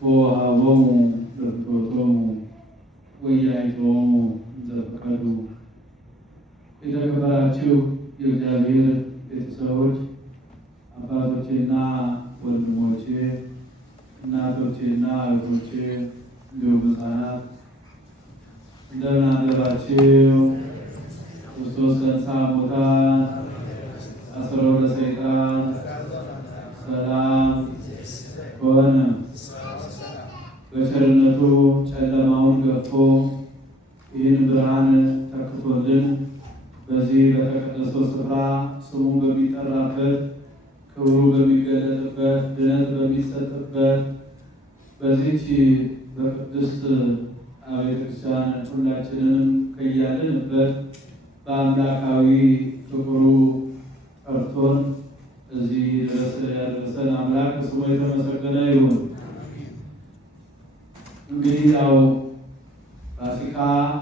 ወሀቦሙ ለፍትወቶሙ ወኢያዕጾሙ ዘፈቀዱ። የተከበራችሁ የእግዚአብሔር ቤተሰቦች፣ አባቶቼና ወንድሞቼ፣ እናቶቼና እህቶቼ እንዲሁም ሕፃናት እንደምን አደራችሁ? ክርስቶስ ተንሥአ እሙታን አሰሮ ለሰይጣን ሰላም ሆነ። በቸርነቱ ጨለማውን ገፎ ይህን ብርሃን ተክቶልን በዚህ በተቀደሰው ስፍራ ስሙ በሚጠራበት ክብሩ በሚገለጥበት ድነት በሚሰጥበት በዚህች በቅድስት ቤተክርስቲያን ሁላችንንም ከያለንበት በአምላካዊ ፍቅሩ ጠርቶን እዚህ ድረስ ያደረሰን አምላክ ስሙ የተመሰገነ ይሁን። እንግዲህ ያው ፋሲካ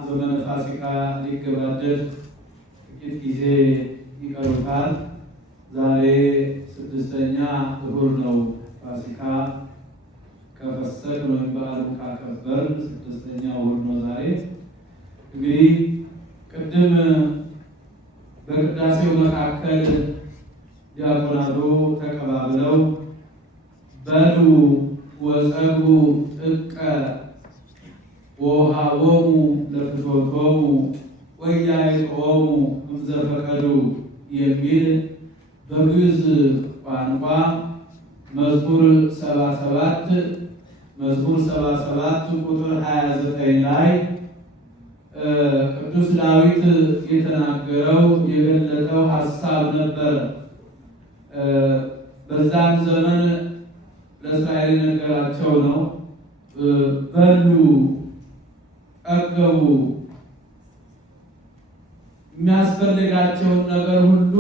ዘመነ ፋሲካ ሊገባደድ ጥቂት ጊዜ ይቀሩታል። ዛሬ 6ኛ እሁድ ነው። ፋሲካ ከፈሰክ ወይም በዓሉን ካከበር 6ኛ እሁድ ነው ዛሬ። እንግዲህ ቅድም በቅዳሴው መካከል ዲያቆናቱ ተቀባብለው በሉ ወጸጉ ጥቀ ወሀቦሙ ለፍትወቶሙ ወኢያዕጾሙ እምዘፈቀዱ የሚል በግዕዝ ቋንቋ መዝሙር 77 ቁጥር 29 ላይ ቅዱስ ዳዊት የተናገረው የገለጠው ሐሳብ ነበረ። በዛን ዘመን ለእስራኤል ነገራቸው ነው። በሉ ጠገቡ፣ የሚያስፈልጋቸውን ነገር ሁሉ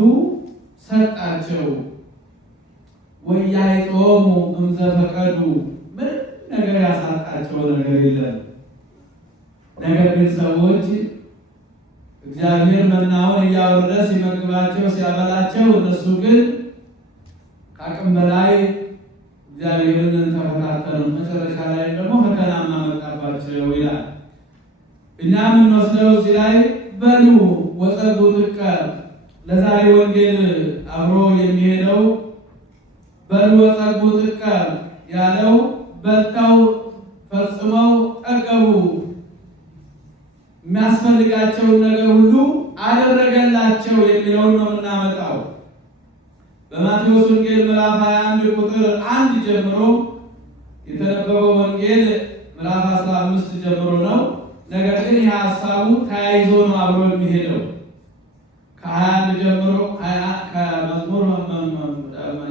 ሰጣቸው። ወኢያዕጾሙ እምዘፈቀዱ፣ ምንም ነገር ያሳጣቸው ነገር የለም። ነገር ግን ሰዎች እግዚአብሔር መናውን እያወረደ ሲመግባቸው ሲያበላቸው፣ እነሱ ግን ከአቅም በላይ እግዚአብሔርን ተፈታተኑ። መጨረሻ ላይ ደግሞ ፈተና መጣባቸው ይላል። እኛ የምንወስደው እዚህ ላይ በሉ ወጸጉ ጥቀ፣ ለዛሬ ወንጌል አብሮ የሚሄደው በሉ ወጸጉ ጥቀ ያለው በልተው ፈጽመው ጠገቡ፣ የሚያስፈልጋቸውን ነገር ሁሉ አደረገላቸው የሚለውን ነው የምናመጣው። በማቴዎስ ወንጌል ምዕራፍ 21 ቁጥር 1 ጀምሮ የተነበበው ወንጌል ምዕራፍ 15 ጀምሮ ነው። ነገር ግን ይህ ሀሳቡ ተያይዞ ነው አብሮ የሚሄደው። ከ21 ጀምሮ ከመዝሙር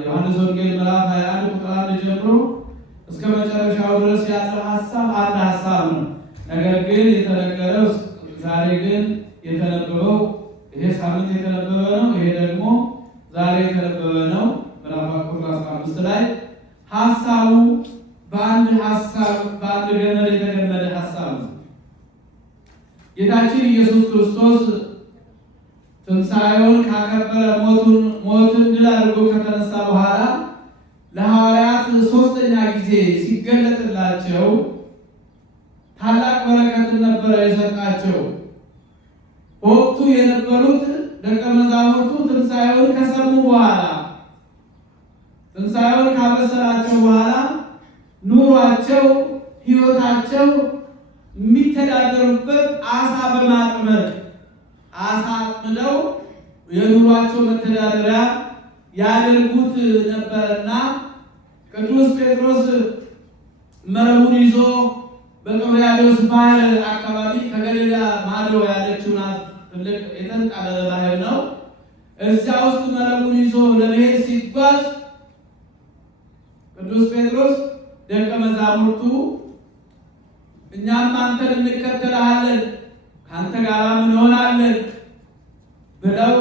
ዮሐንስ ወንጌል ምዕራፍ 21 ቁጥር 1 ጀምሮ እስከ መጨረሻው ድረስ ያለው ሀሳብ አንድ ሀሳብ ነው። ነገር ግን የተነገረው ዛሬ ግን የተነበበው ይሄ ሳምንት የተነበበ ነው። ይሄ ደግሞ ዛሬ የተነበበ ነው። ምዕራፍ 15 ላይ ሀሳቡ በአንድ ገመድ የተገመደ ሀሳብ ነው። ጌታችን ኢየሱስ ክርስቶስ ትንሣኤውን ካከበረ ሞትን ድል አድርጎ ከተነሳ በኋላ ለሐዋርያት 3ኛ ጊዜ ሲገለጥላቸው ታላቅ በረከትን ነበረ የሰጣቸው። በወቅቱ የነበሩት ደቀ መዛሙርቱ ትንሣኤውን ከሰሙ በኋላ ትንሣኤውን ካበሰራቸው በኋላ ኑሯቸው፣ ሕይወታቸው የሚተዳደሩበት አሳ በማጥመድ አሳ አጥምደው የኑሯቸው መተዳደሪያ ያደርጉት ነበርና ቅዱስ ጴጥሮስ መረቡን ይዞ በጥብርያዶስ ባህር አካባቢ ከገሊላ ማዶ ያለችው ናት። ትልቅ የተንጣለለ ባህር ነው። እዚያ ውስጥ መረቡን ይዞ ለመሄድ ሲጓዝ ቅዱስ ጴጥሮስ ደቀ መዛሙርቱ እኛም አንተን እንከተልሃለን፣ ከአንተ ጋር እንሆናለን ብለው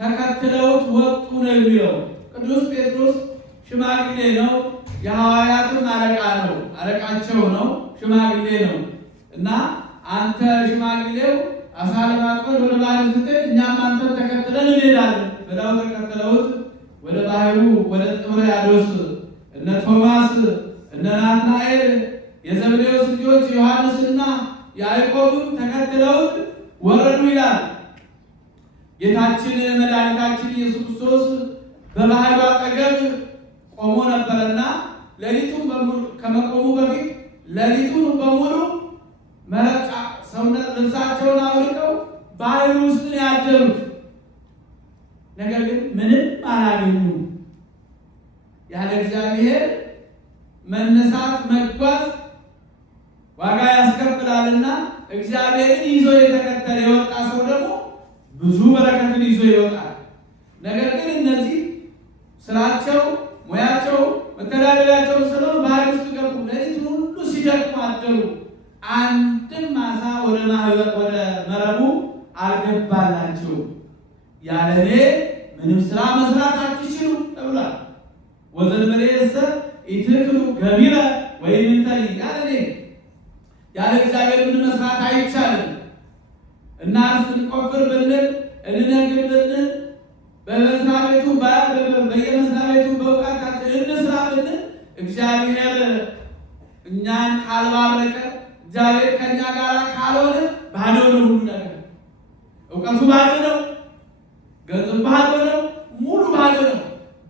ተከትለውት ወጡ ነው የሚለው። ቅዱስ ጴጥሮስ ሽማግሌ ነው፣ የሐዋርያትም አለቃ ነው፣ አለቃቸው ነው፣ ሽማግሌ ነው እና አንተ ሽማግሌው አሳ ለማጥመድ ወደ ባህር ስትሄድ እኛም አንተን ተከትለን እንሄዳለን ብለው ተከትለውት ወደ ባህሩ ወደ ጥብርያዶስ እነ ቶማስ እነ ናትናኤል የዘብዴዎስ ልጆች ዮሐንስና ያዕቆብም ተከትለውት ወረዱ ይላል። ጌታችን መድኃኒታችን ኢየሱስ ክርስቶስ በባህሩ አጠገብ ቆሞ ነበርና ሌሊቱን በሙሉ ከመቆሙ በፊት ሌሊቱን በሙሉ መረጫ ሰውነት ልብሳቸውን አውልቀው ባህሩ ውስጥ ነው ያደሩት። ነገር ግን ምንም አላገኙም። ያለ እግዚአብሔር መነሳት መጓዝ ዋጋ ያስከፍላልና እግዚአብሔርን ይዞ የተከተለ የወጣ ሰው ደግሞ ብዙ በረከትን ይዞ ይወጣል። ነገር ግን እነዚህ ስራቸው፣ ሙያቸው፣ መተዳደሪያቸው ስለሆነ ባህር ውስጥ ገቡ። ሌሊቱን ሁሉ ሲደክሙ አደሩ። አንድም አሳ ወደ መረቡ አልገባላቸው። ያለ እኔ ምንም ስራ መስራት አትችሉም ተብሏል። ወዘእንበሌሰ ኢትክሉ ገቢረ ወኢምንተኒ፣ ያለ እግዚአብሔር ምን መስራት አይቻልም። እና ስንቆፍር ብንል እንነግድ ብንል በመስሪያ ቤቱ በየመስሪያ ቤቱ በእውቀታችን እንስራ ብንል እግዚአብሔር እኛን ካልባረከ እግዚአብሔር ከእኛ ጋር ካልሆነ ባዶ ነው ሁሉ ነገር። እውቀቱ ባዶ ነው፣ ገንዘብ ባዶ ነው፣ ሙሉ ባዶ ነው።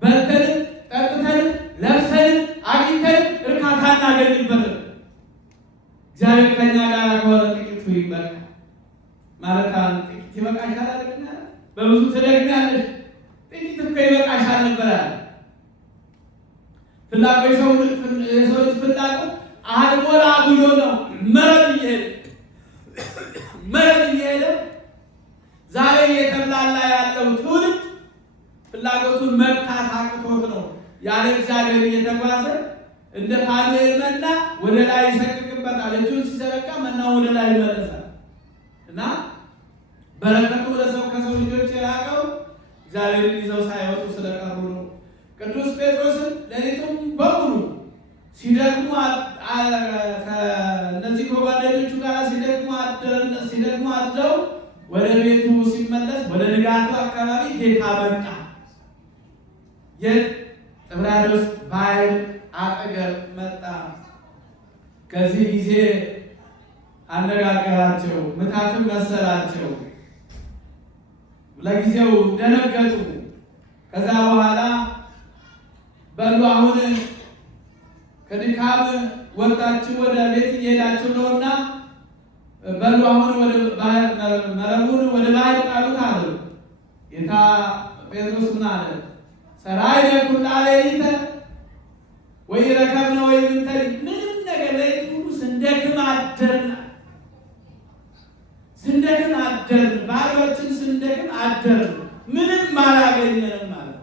በልተንም ጠጥተንም ለብሰንም አግኝተንም እርካታ እናገኝበትም። እግዚአብሔር ከእኛ ጋር ከሆነ ጥቂቱ ይበቃል ማለት ጥቂት ይበቃሻል አለና በብዙ ትደግሚያለሽ። ጥቂት እኮ ይበቃሻል ነበር አለ። ፍላጎት የሰው ልጅ ፍላጎት አልሞላ ብሎ ነው መረብ እየሄደ ዛሬ እየተብላላ ያለው ትውልድ ፍላጎቱን መግታት አቅቶት ነው ያለ እግዚአብሔር እየተጓዘ እንደ ፋኑኤል መና ወደ ላይ ይሰቅቅበታል። እጁን ሲዘረጋ መና ወደ ላይ ይመለሳል። እና በረከቱ ለሰው ከሰው ልጆች የራቀው እግዚአብሔርን ይዘው ሳይወጡ ስለቀሩ ነው። ቅዱስ ጴጥሮስን ሌሊቱን በሙሉ ሲደክሙ ከእነዚህ ከጓደኞቹ ጋር ሲደክሙ አድረው ወደ ቤቱ ሲመለስ ወደ ንጋቱ አካባቢ ጌታ መጣ። የጥብርያዶስ ባህር አጠገብ መጣ። ከዚህ ጊዜ አነጋገራቸው፣ ምታትም መሰላቸው። ለጊዜው ደነገጡ። ከዛ በኋላ በሉ አሁን ከድካም ወጣችሁ ወደ ቤት እየሄዳችሁ ነውና በሉ አሁን ወደ ባህር መረቡን ወደ ባህር ጣሉት አሉ። ጌታ ጴጥሮስ ምን አለ? ሰራይነ ኩላ ሌሊተ ወኢረከብነ ወኢምንተኒ፣ ምንም ነገር ሌሊት ሁሉ ስንደክም አደርን። ባሪያዎችን ስንደክም አደርን፣ ምንም አላገኘንም ማለት።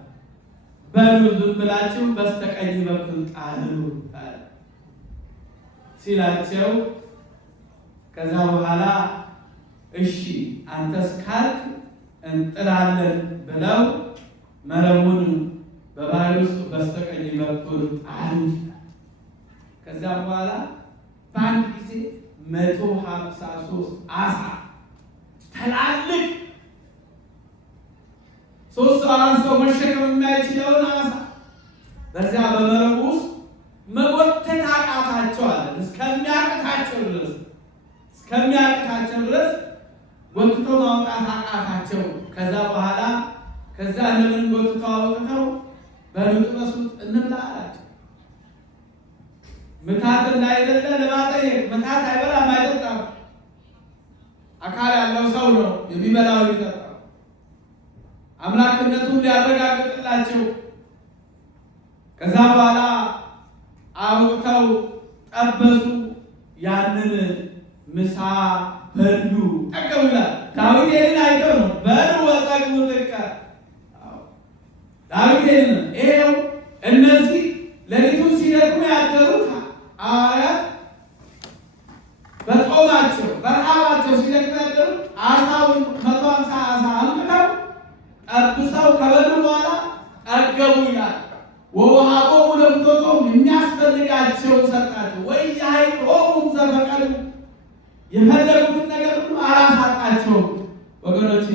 በሉ ዝም ብላችሁ በስተቀኝ በኩል ጣሉት ሲላቸው ከዛ በኋላ እሺ አንተስ ካልክ እንጥላለን ብለው መረቡን በባህር ውስጥ በስተቀኝ በኩል ጣሉት። ከዛ በኋላ በአንድ ጊዜ 153 አሳ ትላልቅ 3-4 ሰው መሸከም የማይችለውን አሳ በዚያ በመረቡ ውስጥ መጎተት አቃታቸው አለ። እስከሚያቅታቸው ድረስ ጎትቶ ማውጣት አቃታቸው። ከዛ በኋላ እንደምን ጎትቶ አውጥተው በልጥበሱት እንብላ አላቸው። ምታት እንዳይደለ ለማጠየቅ ምታት አይበላም አይጠጣም። አካል ያለው ሰው ነው የሚበላው የሚጠጣው። አምላክነቱን ሊያረጋግጥላቸው ከዛ በኋላ አውጥተው ጠበሱ። ያንን ምሳ በሉ ጠገቡ ይላል። ዳዊት ይህንን አይተው ነው በሉ ወጸግቡ ጥቀ ዳዊት ይህንን ይኸው እነዚህ ሌሊቱን ሲደክሙ ያደሩት ሐዋርያት በጦማቸው በረሃባቸው ሲደክሙ ያደሩት አሳውን 150 አሳ አምጥተው ጠብሰው ከበሉ በኋላ ጠገቡ ይላል። ወወሃቦሙ ለፍቶቶሙ የሚያስፈልጋቸውን ሰጣቸው። ወኢያሕይጦሙ ዘፈቀዱ የፈለጉትን ነገር ሁሉ አላሳጣቸውም። ወገኖቼ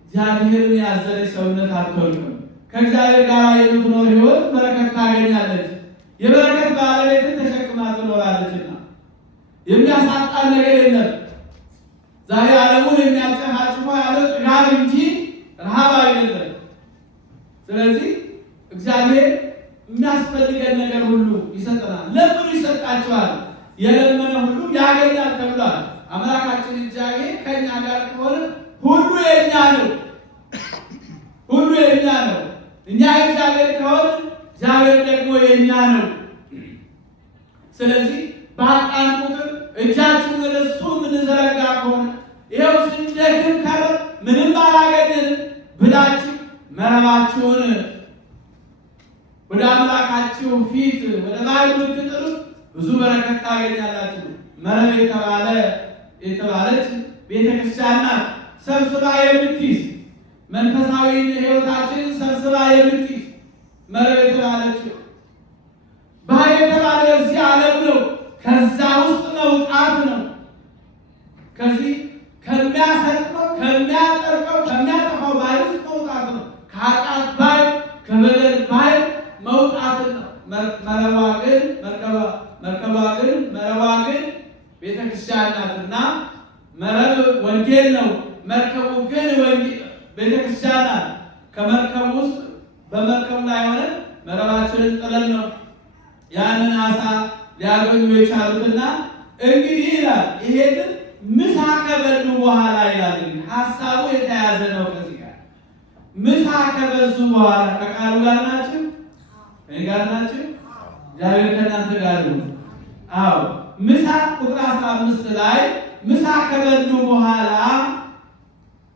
እግዚአብሔርን ያዘለች ሰውነት አትወድቅም። ከእግዚአብሔር ጋር የምትኖር ሕይወት በረከት ታገኛለች። የበረከት ባለቤትን ተሸክማ ትኖራለችና የሚያሳጣን ነገር የለም። ዛሬ ዓለሙን የሚያጨፋጭፈው ያለው ጥጋብ እንጂ ረሃብ አይደለም። ስለዚህ እግዚአብሔር የሚያስፈልገን ነገር ሁሉ ይሰጠናል። ለምኑ ይሰጣቸዋል፣ የለመነ ሁሉ ያገኛል ተብሏል። አምላካችን እግዚአብሔር ከእኛ ጋር ከሆነ ሁሉ የእኛ ነው። ሁሉ የእኛ ነው። እኛ እግዚአብሔር ከሆነ እግዚአብሔር ደግሞ የእኛ ነው። ስለዚህ በአጣን ቁጥር እጃችንን ወደ እሱ የምንዘረጋ ከሆነ ይኸው ስንደክም ከረ ምንም አላገኘንም ብላችሁ መረባችሁን ወደ አምላካችሁ ፊት ወደ ባህር ብትጥሉት ብዙ በረከት ታገኛላችሁ። መረብ የተባለች ቤተክርስቲያን ናት። ሰብስባ የምትይዝ መንፈሳዊ ሕይወታችንን ሰብስባ የምትይዝ መረብ የተባለችው ባህር የተባለ እዚህ ዓለም ነው። ከዛ ውስጥ መውጣት ነው። ከዚህ ከሚያሰጥመው ከሚያጠርቀው ከሚያጠፋው ባህር ውስጥ መውጣት ነው። ከኃጢአት ባህር ከበደል ባህር መውጣት ነው። መረቧ ግን ቤተክርስቲያን ናትና መረብ ወንጌል ነው። መርከቡ ግን ቤተክርስቲያን ናት። ከመርከቡ ውስጥ በመርከቡ ላይ ሆነን መረባችንን ጥለን ነው ያንን አሳ ሊያገኙ የቻሉትና እንግዲህ ይላል ይሄንን ምሳ ከበሉ በኋላ ይላል። ሐሳቡ የተያዘ ነው ከዚህ ጋር ምሳ ከበዙ በኋላ ከቃሉ ጋር ናችሁ፣ ከእኔ ጋር ናችሁ። እግዚአብሔር ከእናንተ ጋር ነው። አዎ ምሳ ቁጥር 15 ላይ ምሳ ከበሉ በኋላ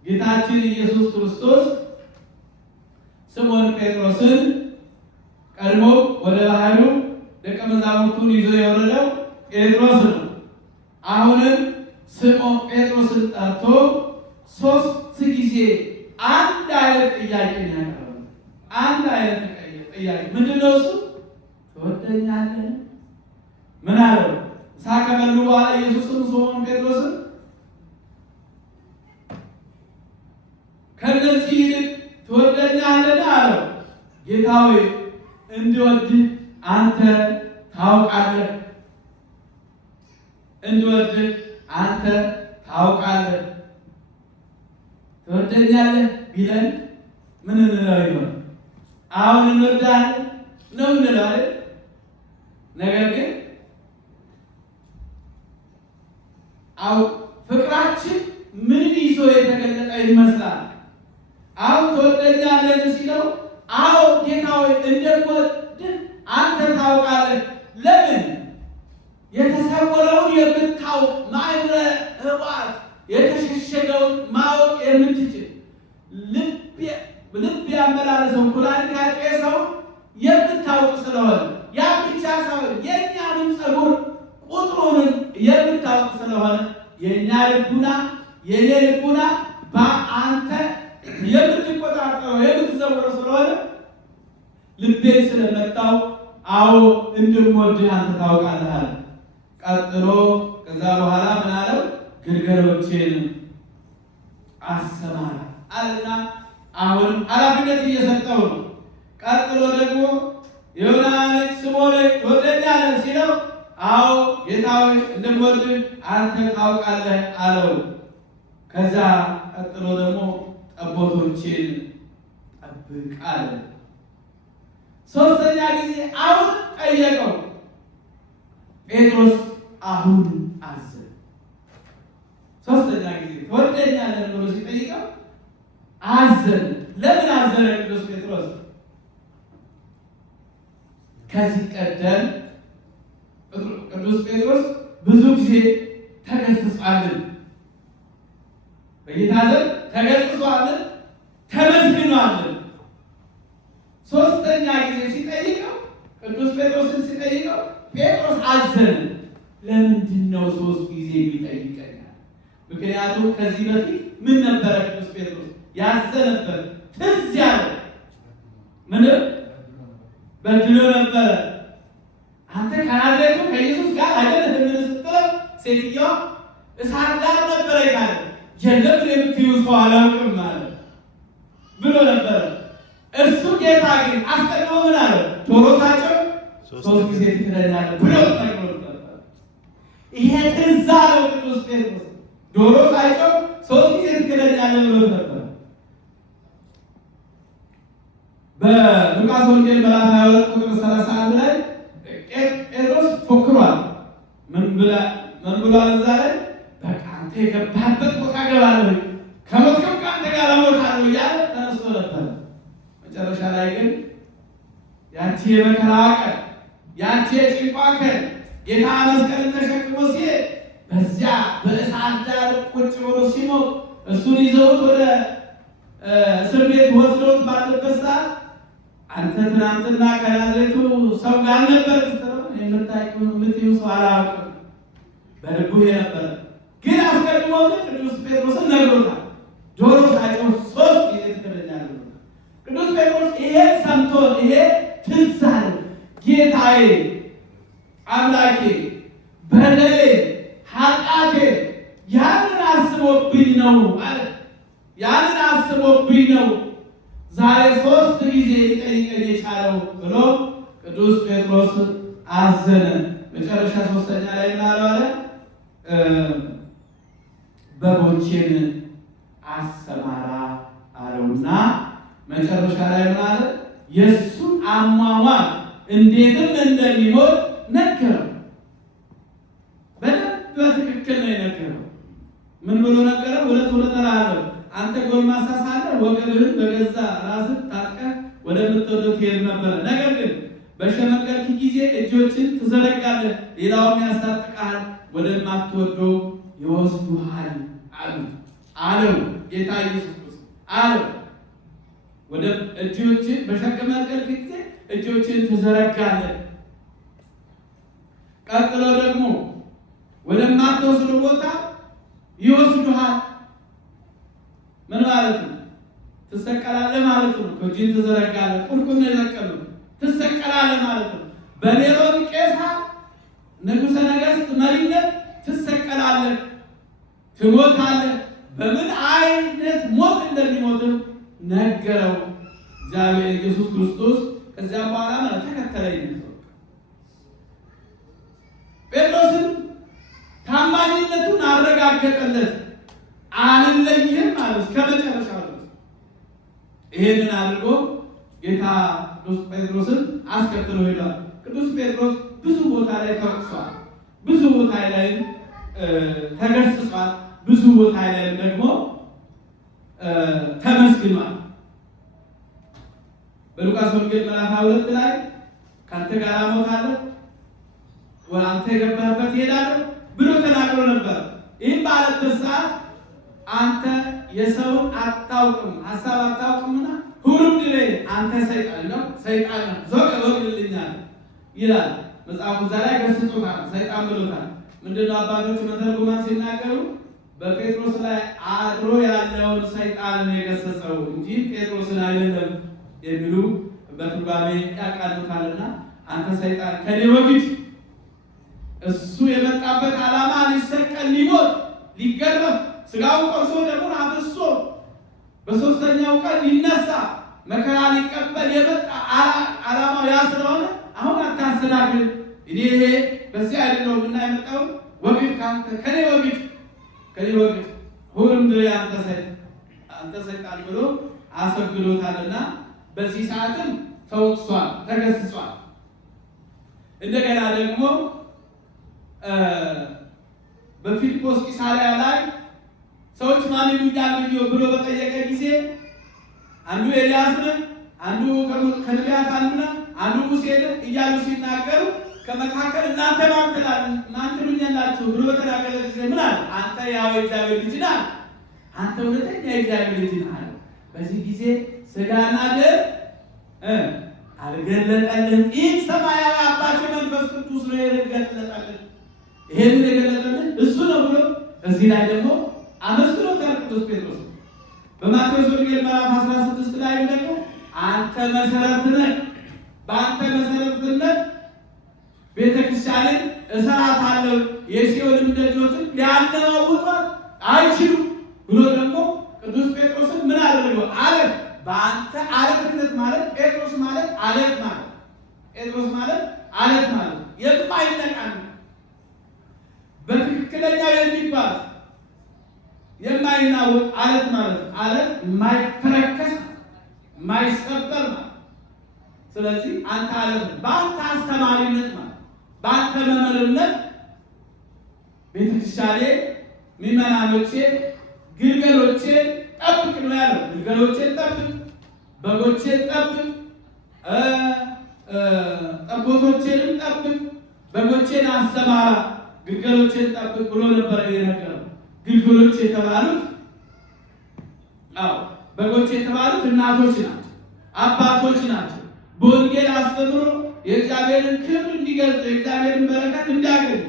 ጌታችን ኢየሱስ ክርስቶስ ስምዖን ጴጥሮስን ቀድሞ ወደ ባህሩ ደቀ መዛሙርቱን ይዞ የወረደው ጴጥሮስ ነው። አሁንም ስምዖን ጴጥሮስን ጠርቶ 3 ጊዜ አንድ አይነት ጥያቄ ነው ያቀረበው። አንድ አይነት ጥያቄ ምንድነው እሱ? ትወደኛለህ? ምን አለው? ምሳ ከበሉ በኋላ ኢየሱስም ስምዖን ጴጥሮስን ከነዚህ ይልቅ ትወደኛለህ አለው። ጌታ ሆይ እንድወድህ አንተ ታውቃለህ፣ እንድወድህ አንተ ታውቃለህ። ትወደኛለህ ቢለን ምን እንለው ይሆን? አሁን እንወዳለን ነው እንላለን። ነገር ግን ፍቅራችን ምን ይዞ የተገለጠ ይመስላል? አሁን ትወደኛለህ ሲለው አዎ ጌታ ሆይ እንደምወድህ አንተ ታውቃለህ። ለምን? የተሰወረውን የምታውቅ ማዕበለ ሕዋት የተሸሸገውን ማወቅ የምትችል ልብ ያመላለሰው ኩላሊት ያጤሰውን የምታውቅ ስለሆነ ያ ብቻ ሳይሆን የእኛንም ፀጉር ቁጥሩንም የምታውቅ ስለሆነ የእኛ ልቡና የኔ ልቡና በአንተ የምትቆጣጠረው የምትዘውረው ስለሆነ ልቤን ስለመጣው አዎ እንደምወድህ አንተ ታውቃለህ አለ። ቀጥሎ ከዛ በኋላ ምን አለው? ግልገሎቼን አሰማራ አለና አሁንም ኃላፊነት እየሰጠው ነው። ቀጥሎ ደግሞ የዮና ልጅ ስምዖን ትወደኛለህ ሲለው አዎ ጌታ ሆይ እንደምወድህ አንተ ታውቃለህ አለው። ከዛ ቀጥሎ ደግሞ ጠቦቶቼን ጠብቅ አለ። 3ኛ ጊዜ አሁን ጠየቀው። ጴጥሮስ አሁን አዘነ። 3ኛ ጊዜ ትወደኛለህ ብሎ ሲጠይቀው አዘነ። ለምን አዘነ ቅዱስ ጴጥሮስ? ከዚህ ቀደም ቅዱስ ጴጥሮስ ብዙ ጊዜ ተገስጿል፣ በጌታ ዘንድ ተገስጿል፣ ተመስግኗል። 3ኛ ጊዜ ሲጠይቀው ቅዱስ ጴጥሮስን ሲጠይቀው ጴጥሮስ አዘነ። ለምንድን ነው 3 ጊዜ የሚጠይቀኛል? ምክንያቱም ከዚህ በፊት ምን ነበረ? ቅዱስ ጴጥሮስ ያዘነበት ትዝ ያለ ምን በድሎ ነበረ። አንተ ከናዝሬቱ ከኢየሱስ ጋር አይደለም ምን ስትለው ሴትዮዋ እሳት ጋር ነበረ ይላል። የለም የምትይው ሰው አላውቅም ማለት ብሎ ነበረ። እሱ ጌታ ግን አስቀድሞ ምን አለው? ዶሮ ሳጨው ሶስት ጊዜ ትክደኛለህ ብሎ ነግሮት ነበር። ይሄ ትዝ አለው ቅዱስ ጴጥሮስ። ዶሮ ሳይጮህ ሶስት ጊዜ ትክደኛለህ ብሎ ነበር። በሉቃስ ወንጌል ምዕራፍ 22 ቁጥር 31 ላይ ጴጥሮስ ፎክሯል። ምን ብሏል? እዛ ላይ በቃ አንተ የገባህበት ቦታ እገባለሁ፣ ከሞትክም ከአንተ ጋር እሞታለሁ እያለ ተነስቶ ነበር። መጨረሻ ላይ ግን ያቺ የመከራዋ ቀን፣ ያቺ የጭንቋ ቀን ጌታ መስቀልን ተሸክሞ ሲሄድ በዚያ በእሳት ዳር ቁጭ ብሎ ሲሞት እሱን ይዘውት ወደ እስር ቤት ወስደውት ባለበት ሰዓት አንተ ትናንትና ከናዝሬቱ ሰው ጋር ነበር ስትለው የምትይው ሰው አላውቅም በልቡ የነበረ ግን አስቀድሞ ግን ቅዱስ ጴጥሮስን ነግሮታል። ዶሮ ሳይጮህ ሶስት ጊዜ ትክደኛለህ። ቅዱስ ጴጥሮስ ይሄ ሰምቶ ይሄ ትዝ አለው። ጌታዬ አምላኬ በደሌ ኃጢአቴ ያንን አስቦብኝ ነው ማለት ያንን አስቦብኝ ነው ዛሬ ሶስት ጊዜ ሊጠይቀኝ የቻለው ብሎ ቅዱስ ጴጥሮስ አዘነ። መጨረሻ ሶስተኛ ላይ ምን አለ? በጎቼን አሰማራ አለውና መጨረሻ ላይ ምን አለ? የእሱን አሟሟት እንዴትም እንደሚሞት ነገረው። በትክክል ነው የነገረው። ምን ብሎ ነገረው? እውነት እልሃለሁ አንተ ጎልማሳ ሳለህ ወገብህን በገዛ ራስህ ታጥቀህ ወደምትወደው ትሄድ ነበረ። ነገር ግን በሸመገልክ ጊዜ እጆችን ትዘረጋለህ፣ ሌላውም ያስታጥቅሃል፣ ወደማትወደው ይወስዱሃል አለው ጌታ ኢየሱስ ክርስቶስ አለው። ወደ እጆችን በሸመገልክ ጊዜ እጆችን ትዘረጋለህ። ቀጥሎ ደግሞ ወደማትወስደው ቦታ ይወስዱሃል። ምን ማለት ነው? ትሰቀላለህ ማለት ነው። እጅን ትዘረጋለህ። ቁልቁል ነው የዘቀሉት። ትሰቀላለህ ማለት ነው። በኔሮን ቄሳር ንጉሠ ነገሥት መሪነት ትሰቀላለህ፣ ትሞታለህ። በምን አይነት ሞት እንደሚሞትም ነገረው እግዚአብሔር ኢየሱስ ክርስቶስ። ከዚያ በኋላ ማለት ተከተለኝ። ጴጥሮስን ታማኝነቱን አረጋገጠለት። አልለይህም ማለት ከመጨረሻው ድረስ ይሄንን አድርጎ ጌታ ቅዱስ ጴጥሮስን አስከትሎ ሄዷል። ቅዱስ ጴጥሮስ ብዙ ቦታ ላይ ተወቅሷል፣ ብዙ ቦታ ላይ ተገስጿል፣ ብዙ ቦታ ላይ ደግሞ ተመስግኗል። በሉቃስ ወንጌል ምዕራፍ 22 ላይ ካንተ ጋር እሞታለሁ፣ ወደ አንተ የገባህበት እሄዳለሁ ብሎ ተናግሮ ነበር። ይህም ባለበት ሰዓት አንተ የሰውን አታውቅም ሀሳብ አታውቅምና ሁሉም ድሬ አንተ ሰይጣን ነው ሰይጣን ነው ዞቅ ወግልልኛል ይላል መጽሐፉ። እዛ ላይ ገስጾታል፣ ሰይጣን ብሎታል። ምንድነው አባቶች መተርጉማን ሲናገሩ በጴጥሮስ ላይ አድሮ ያለውን ሰይጣንን የገሰጸው እንጂ ጴጥሮስን አይደለም የሚሉ በትርጓሜ ያቃሉታልና አንተ ሰይጣን ከኔ ወግድ። እሱ የመጣበት ዓላማ ሊሰቀል፣ ሊሞት፣ ሊገረፍ፣ ስጋውን ቆርሶ ደሙን አፍስሶ በሶስተኛው ቀን ሊነሳ መከራ ሊቀበል የመጣ ዓላማው ያ ስለሆነ አሁን አታሰናክል። እኔ በዚህ አይደለም እና የመጣው ወግድ ካንተ ከኔ ወግድ ሁሉም ድሬ አንተ ሰይጣን ብሎ አሰግዶታልና በዚህ ሰዓትም ተወቅሷል፣ ተገስጿል። እንደገና ደግሞ በፊልጶስ ቂሳርያ ላይ ሰዎች ማን ይሉኛል ብሎ በጠየቀ ጊዜ አንዱ ኤልያስ ነው፣ አንዱ ከነቢያት አንዱ ነው፣ አንዱ ሙሴ ነው እያሉ ሲናገሩ ከመካከል እናንተ ማን ትሉኛላችሁ ብሎ በተናገረ ጊዜ ምን አለ? አንተ ያው የእግዚአብሔር ልጅ ነህ፣ አንተ እውነተኛ የእግዚአብሔር ልጅ ነህ አለ። በዚህ ጊዜ ስጋና ደም አልገለጠልህም፣ ይህ ሰማያዊ አባቴ መንፈስ ቅዱስ ነው የገለጠልህ። ይሄንን የገለጠልን እሱ ነው ብሎ እዚህ ላይ ደግሞ አመስግኖታል ቅዱስ ጴጥሮስ። በማቴዎስ ወንጌል ምዕራፍ 16 ላይ ደግሞ አንተ መሰረት ነህ፣ በአንተ መሰረትነት ቤተክርስቲያንን እሰራታለሁ፣ የሲኦልም ደጆችን ሊያነዋውጧት አይችሉም ብሎ ደግሞ ቅዱስ ጴጥሮስን ምን አደረገው? አለት። በአንተ አለትነት ማለት ጴጥሮስ ማለት አለት ማለት ጴጥሮስ ማለት አለት ማለት ነው። የማይነቃነቅ በትክክለኛው የሚባል የማይናወጥ አለት ማለት ነው። አለት የማይፈረከስ የማይሰበር ማለት። ስለዚህ አንተ አለት ነው። በአንተ አስተማሪነት ማለት በአንተ መምህርነት ቤተክርስቲያኔ ምዕመናኖቼ ግልገሎቼ ጠብቅ ነው ያለው። ግልገሎቼን ጠብቅ፣ በጎቼን ጠብቅ፣ ጠቦቶቼንም ጠብቅ፣ በጎቼን አሰማራ፣ ግልገሎቼን ጠብቅ ብሎ ነበር የነገረው። ግልገሎች የተባሉት በጎች የተባሉት እናቶች ናቸው፣ አባቶች ናቸው። በወንጌል አስተምሮ የእግዚአብሔርን ክብር እንዲገልጡ የእግዚአብሔርን በረከት እንዲያገኙ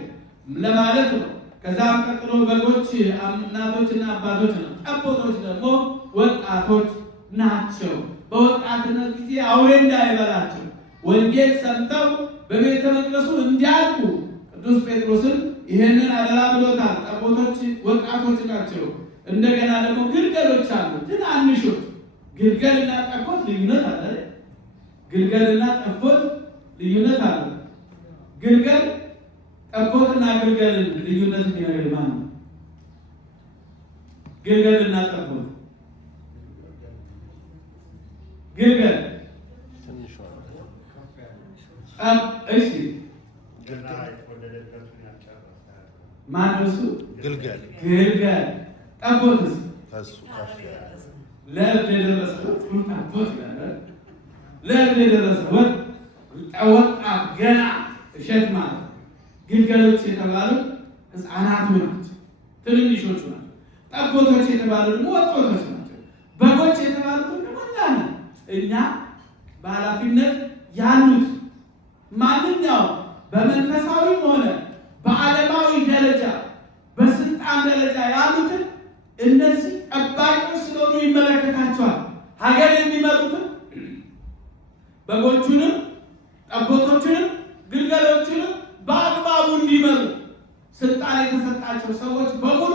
ለማለት ነው። ከዛም ቀጥሎ በጎች እናቶችና አባቶች ነው። ጠቦቶች ደግሞ ወጣቶች ናቸው። በወጣትነት ጊዜ አውሬ እንዳይበላቸው ወንጌል ሰምተው በቤተ መቅደሱ እንዲያልቁ ቅዱስ ጴጥሮስን ይህንን አደራ ብሎታል። ጠቦቶች ወጣቶች ናቸው። እንደገና ደግሞ ግልገሎች አሉ፣ ትናንሾች። ግልገልና ጠቦት ልዩነት አለ። ግልገልና ጠቦት ልዩነት አለ። ግልገል ጠቦትና ግልገልን ልዩነት የሚነግር ማን ነው? ግልገልና ጠቦት ግልገል እሺ ማን እሱ? ግልገል። ጠቦትስ? ለእርድ የደረሰ ጠቦት ይላል። ለእርድ የደረሰ ወጣት ገና እሸት ማለት። ግልገሎች የተባሉት ሕፃናቱ ናቸው፣ ትንንሾቹ ናቸው። ጠቦቶች የተባሉት ደግሞ ወጣቶች ናቸው። በጎች የተባሉት ደግሞ እኛ በኃላፊነት ያሉት ማንኛው በመንፈሳዊም ሆነ በዓለማዊ ደረጃ በስልጣን ደረጃ ያሉትን እነዚህ ጠባቂዎች ስለሆኑ ይመለከታቸዋል። ሀገር የሚመሩትን በጎቹንም ጠቦቶቹንም ግልገሎቹንም በአግባቡ እንዲመሩ ስልጣን የተሰጣቸው ሰዎች በሙሉ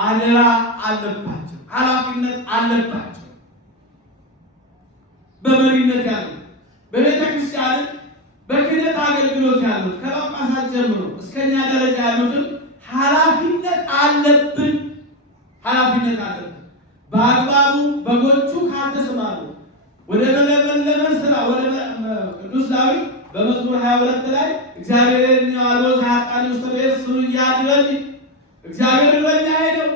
አደራ አለባቸው፣ ኃላፊነት አለባቸው። በመሪነት ያሉት በቤተ ክርስቲያን በክህነት አገልግሎት ያሉት ከጳጳሳት ጀምሮ እስከኛ ደረጃ ያሉትን ኃላፊነት አለብን። በአግባቡ በጎቹ ካልተሰማሩ ወደ መለመለመ ስራ ወደ ቅዱስ ዳዊት በመዝሙር 22 ላይ እግዚአብሔር ያለው ታቃኒ ውስጥ በእርሱ ያድረኝ። እግዚአብሔር እረኛዬ ነው፣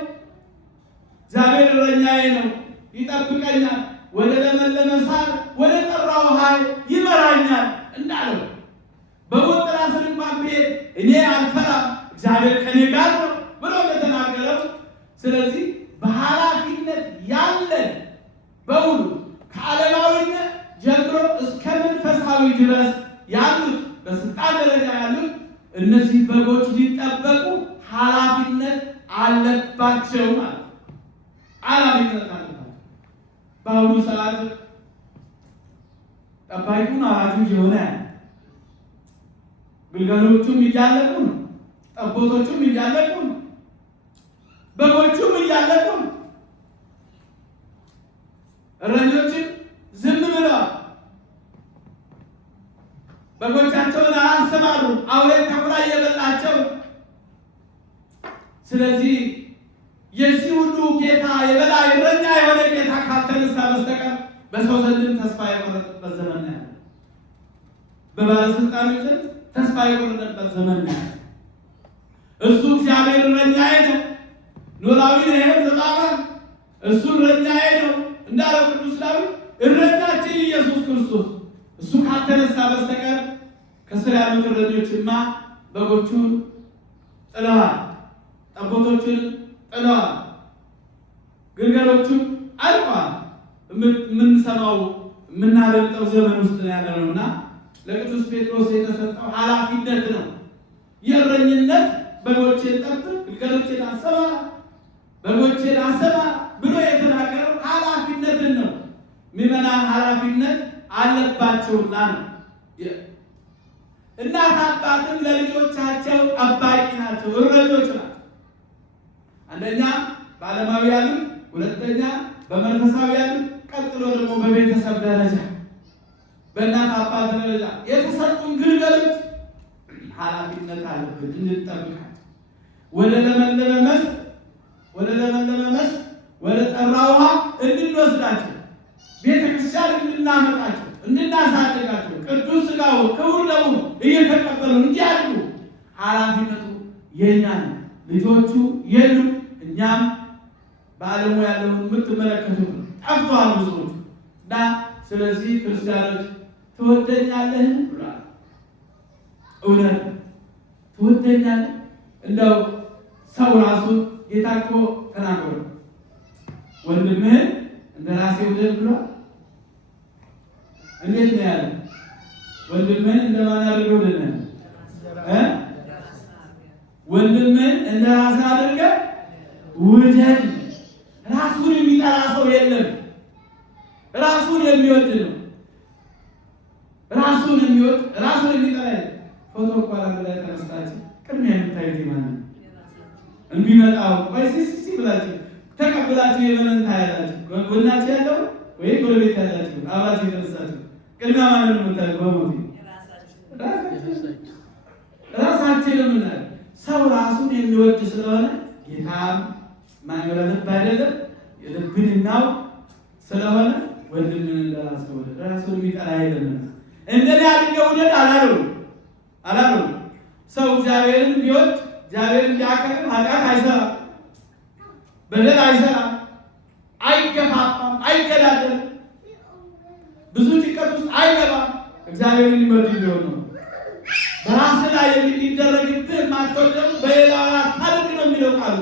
እግዚአብሔር እረኛዬ ነው፣ ይጠብቀኛል፣ ወደ ለመለመ ሳር ወደ ጠራ ውሃ ይመራኛል እንዳለው በሞት ጥላ ስር እንኳን ብሄድ እኔ አልፈራም፣ እግዚአብሔር ከኔ ጋር ነው ብሎ እንደተናገረው። ስለዚህ በኃላፊነት ያለን በሙሉ ከዓለማዊነት ጀምሮ እስከ መንፈሳዊ ድረስ ያሉት በስልጣን ደረጃ ያሉት እነዚህ በጎች ሊጠበቁ ኃላፊነት አለባቸው ማለት ነው። ኃላፊነት አለባቸው። በአሁኑ ሰዓት ጠባቂውን አዋጁ የሆነ ግልገሎቹም እያለቁ ነው፣ ጠቦቶቹም እያለቁ ነው፣ በጎቹም እያለቁ ነው። እረኞችም ዝም ብለዋል። በጎቻቸውን አላሰማሩ፣ አውሬ ተኩላ እየበላቸው። ስለዚህ የዚህ ሁሉ ጌታ የበላይ እረኛ የሆነ ጌታ ካልተነሳ በስተቀር በሰው ዘንድም ተስፋ የቆረጠበት ዘመን ነው ያለው። በባለስልጣኖች ዘንድ ተስፋ የቆረጠበት ዘመን ነው። እሱ እግዚአብሔር እረኛዬ ነው፣ ኖላዊ ነው ዘባባን፣ እሱ እረኛዬ ነው እንዳለው ቅዱስ ዳዊት እረኛችን ኢየሱስ ክርስቶስ እሱ ካልተነሳ በስተቀር ከስር ያሉት እረኞችማ በጎቹን ጥለዋል፣ ጠቦቶቹን ጥለዋል፣ ግልገሎቹን አልቀዋል። የምንሰማው የምናደምጠው ዘመን ውስጥ ያለነውና ለቅዱስ ጴጥሮስ የተሰጠው ኃላፊነት ነው። የእረኝነት በጎቼን ጠብቅ፣ ግልገሎቼን አሰማራ፣ በጎቼን አሰማራ ብሎ የተናገረው ኃላፊነትን ነው። ምዕመናን ኃላፊነት አለባቸውና ነው። እናት አባትም ለልጆቻቸው ጠባቂ ናቸው፣ እረኞች ናቸው። አንደኛ በዓለማዊ ያሉት፣ ሁለተኛ በመንፈሳዊ ያሉት፣ ቀጥሎ ደግሞ በቤተሰብ ደረጃ በእናት አባት ደረጃ የተሰጡን ግልገሎች ኃላፊነት አለብን እንጠብቃቸው። ወደ ለመለመ መስክ ወደ ጠራ ውሃ እንድንወስዳቸው፣ ቤተክርስቲያን እንድናመጣቸው፣ እንድናሳድጋቸው፣ ቅዱስ ሥጋውን ክቡር ደሙን እየተቀበሉ እንዲያድጉ ኃላፊነቱ የኛ ነው። ልጆቹ የሉ እኛም በዓለሙ ያለውን የምትመለከቱት ነው። ጠፍተዋል ብዙዎች እና ስለዚህ ክርስቲያኖች ትወደኛለህ ብሏል። እውነት ትወደኛለህ? እንደው ሰው ራሱን ጌታ እኮ ተናግሮ ወንድምህን እንደ ራሴ ውደድ ብሏል። እንዴት ነው ያለ? ወንድምህን እንደማን አድርገው ውደድ? ወንድምህን እንደ ራስህ አድርገህ ውደድ። ራሱን የሚጠላ ሰው የለም። ራሱን የሚወድ ነው። ራሱን የሚጠላ ፎቶ እንኳን አንድ ላይ ተነስታችሁ ቅድሚያ የምታዩት ማንን እንቢመጣው ወይስ ብላችሁ ተቀብላችሁ የመነን ታያላችሁ። ጎናችሁ ያለው ወይ ጎረቤት ያላችሁ አብራችሁ የተነሳችሁ ቅድሚያ ማንን የምታዩት? በሞት ራሳችንን ምናል ሰው ራሱን የሚወድ ስለሆነ ጌታም ማይወራ ልብ አይደለም የልብንናው ስለሆነ ወንድምን እንደራስ ወደ ራሱን የሚጠላ የለም። እንደኔ አድርገው ውደድ አላሉ። ሰው እግዚአብሔርን ቢወድ እግዚአብሔርን ቢያከብር ኃጢአት አይሰራም፣ በደል አይሰራም፣ አይገፋፋም፣ አይገዳደልም፣ ብዙ ጭንቀት ውስጥ አይገባም። እግዚአብሔርን ሊወድ ቢሆን ነው። በራስ ላይ የሚደረግብህ ማትወደው በሌላ አታድርግ ነው የሚለው ቃሉ።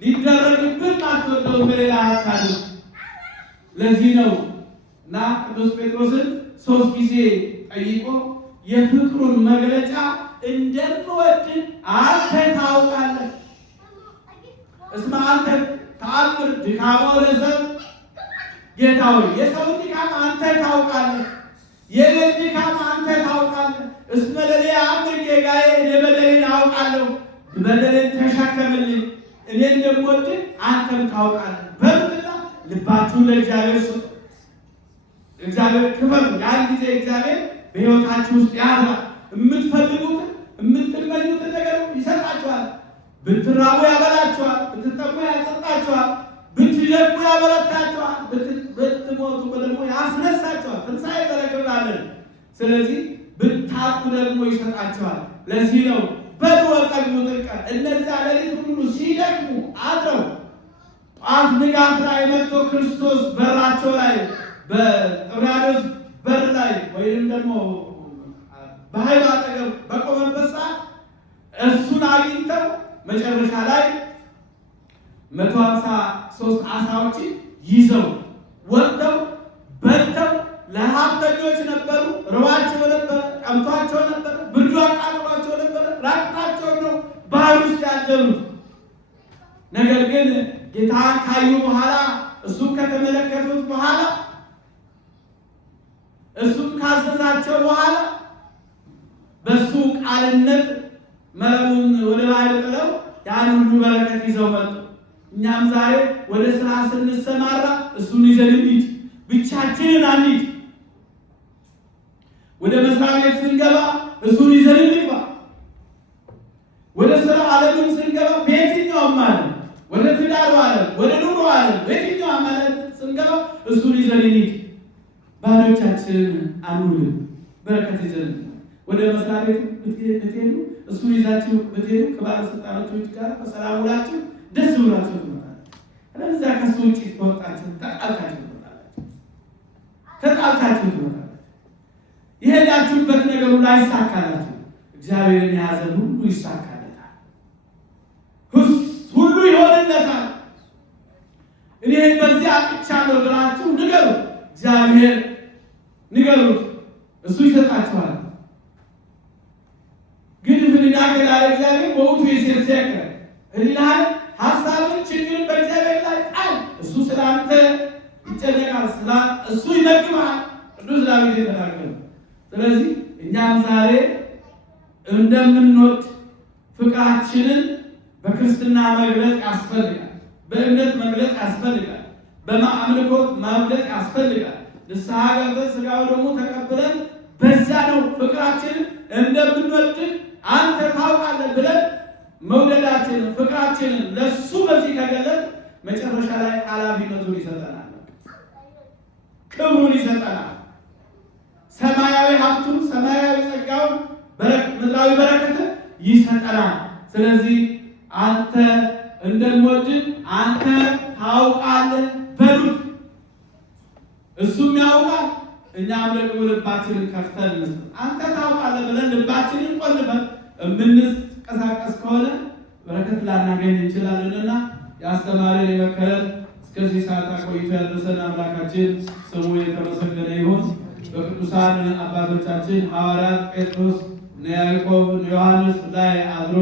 ሊደረግብህ ማትወደው በሌላ አታድርግ። ለዚህ ነው እና ቅዱስ ጴጥሮስን 3 ጊዜ ጠይቆ የፍቅሩን መግለጫ እንደምወድ አንተ ታውቃለህ። እስመ አንተ ተአምር ድካመ ለሰብእ፣ ጌታ ሆይ የሰውን ድካም አንተ ታውቃለህ፣ የእኔን ድካም አንተ ታውቃለህ። እስመ ለሊየ አምር ጌጋዬ፣ እኔ በደሌን አውቃለሁ፣ በደሌን ተሸከምልኝ፣ እኔ እንደምወድ አንተም ታውቃለህ። በምትና ልባችሁን ለእግዚአብሔር ስጡ፣ እግዚአብሔር ክፈሉ። ያን ጊዜ እግዚአብሔር በሕይወታችሁ ውስጥ ያድራል። የምትፈልጉትን የምትመኙትን ነገር ይሰጣችኋል። ብትራቡ ያበላችኋል፣ ብትጠሙ ያጠጣችኋል፣ ብትደክሙ ያበረታችኋል፣ ብትሞቱ ደግሞ ያስነሳችኋል። ትንሣኤ ተረክብናለን። ስለዚህ ብታጡ ደግሞ ይሰጣችኋል። ለዚህ ነው በሉ ወጸግቡ ጥቀ እነዚያ ሌሊት ሁሉ ሲደክሙ አድረው ጠዋት ንጋት ላይ መጥቶ ክርስቶስ በራቸው ላይ በጥብርያዶስ በር ላይ ወይም ደግሞ በኃይሉ አጠገብ በቆመበት ሰዓት እሱን አግኝተው መጨረሻ ላይ 153 ዓሣዎችን ይዘው ወጥተው በልተው ለሀብተኞች ነበሩ። ርቧቸው ነበረ፣ ጠምቷቸው ነበረ፣ ብርዱ አቃጥሏቸው ነበረ፣ ራቁታቸው ነው ባህር ውስጥ ያደሩት። ነገር ግን ጌታን ካዩ በኋላ እሱን ከተመለከቱት በኋላ እሱን ካዘዛቸው በኋላ በሱ ቃልነት መረቡን ወደ ባህር ጥለው ያን ሁሉ በረከት ይዘው መጡ። እኛም ዛሬ ወደ ስራ ስንሰማራ እሱን ይዘን እንሂድ፣ ብቻችንን አንሂድ። ወደ መስሪያ ቤት ስንገባ እሱን ይዘን እንግባ። ወደ ስራ ዓለምን ስንገባ በየትኛውም ዓለም ወደ ትዳሩ ዓለም ወደ ኑሮ ዓለም በየትኛውም ዓለም ስንገባ እሱን ይዘን እንሂድ። ባሎቻችንን አንውልም፣ በረከት ይዘን ወደ መስሪያ ቤት ብትሄዱ እሱን ይዛችሁ ብትሄዱ ከባለስልጣኖች ጋር በሰላም ውላችሁ ደስ ብሏችሁ ትመጣላችሁ። ስለዚህ ከሱ ውጭ ተወጣችሁ ተጣልታችሁ ትመጣላችሁ። የሄዳችሁበት ነገር ሁሉ አይሳካላችሁ። እግዚአብሔርን የያዘን ሁሉ ይሳካለታል፣ ሁሉ ይሆንለታል። እኔን በዚህ አጥቻለሁ ብላችሁ ንገሩት፣ እግዚአብሔር ንገሩት፣ እሱ ይሰጣችኋል። ግን ፍልዳ ገላለ እግዚአብሔር በውቱ የሴርሴከ ህሊናህን ሀሳብን ችግርን በእግዚአብሔር ላይ ጣል፣ እሱ ስላንተ ይጨነቃል፣ እሱ ይመግባል። ቅዱስ ዳዊት የተናገረው። ስለዚህ እኛም ዛሬ እንደምንወድ ፍቅራችንን በክርስትና መግለጥ ያስፈልጋል፣ በእምነት መግለጥ ያስፈልጋል፣ በአምልኮት መግለጥ ያስፈልጋል፣ ንስሐ ገብተን ሥጋው ደግሞ ተቀብለን በዛ ነው ፍቅራችን እንደምንወድህ አንተ ታውቃለህ ብለን መውደዳችንን ፍቅራችንን ለሱ በዚህ ከገለጥ መጨረሻ ላይ ኃላፊነቱን ይሰጠናል፣ ክብሩን ይሰጠናል፣ ሰማያዊ ሀብቱን ሰማያዊ ጸጋውን ምድራዊ በረከትን ይሰጠናል። ስለዚህ አንተ እንደምወድህ አንተ ታውቃለህ በሉት። እሱም ያውቃል። እኛም ደግሞ ልባችንን ከፍተን አንተ ታውቃለህ ብለን ልባችንን ቆልፈን የምንቀሳቀስ ከሆነ በረከት ላናገኝ እንችላለንና ያስተማረን የመከረን እስከዚህ ሰዓት አቆይቶ ያደረሰን አምላካችን ስሙ የተመሰገነ ይሁን። በቅዱሳን አባቶቻችን ሐዋርያት ጴጥሮስ፣ ያዕቆብ፣ ዮሐንስ ላይ አድሮ